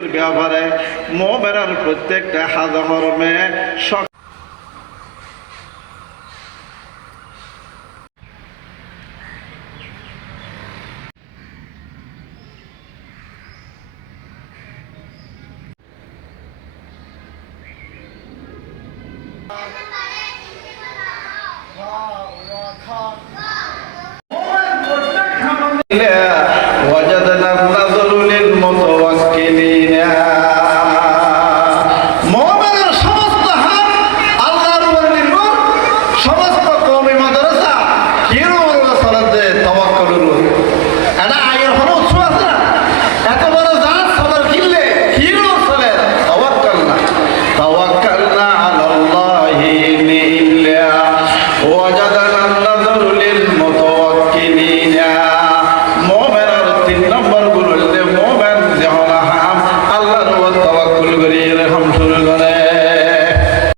ব্যাপারে মোমেনার প্রত্যেকটা হাত হরমে সক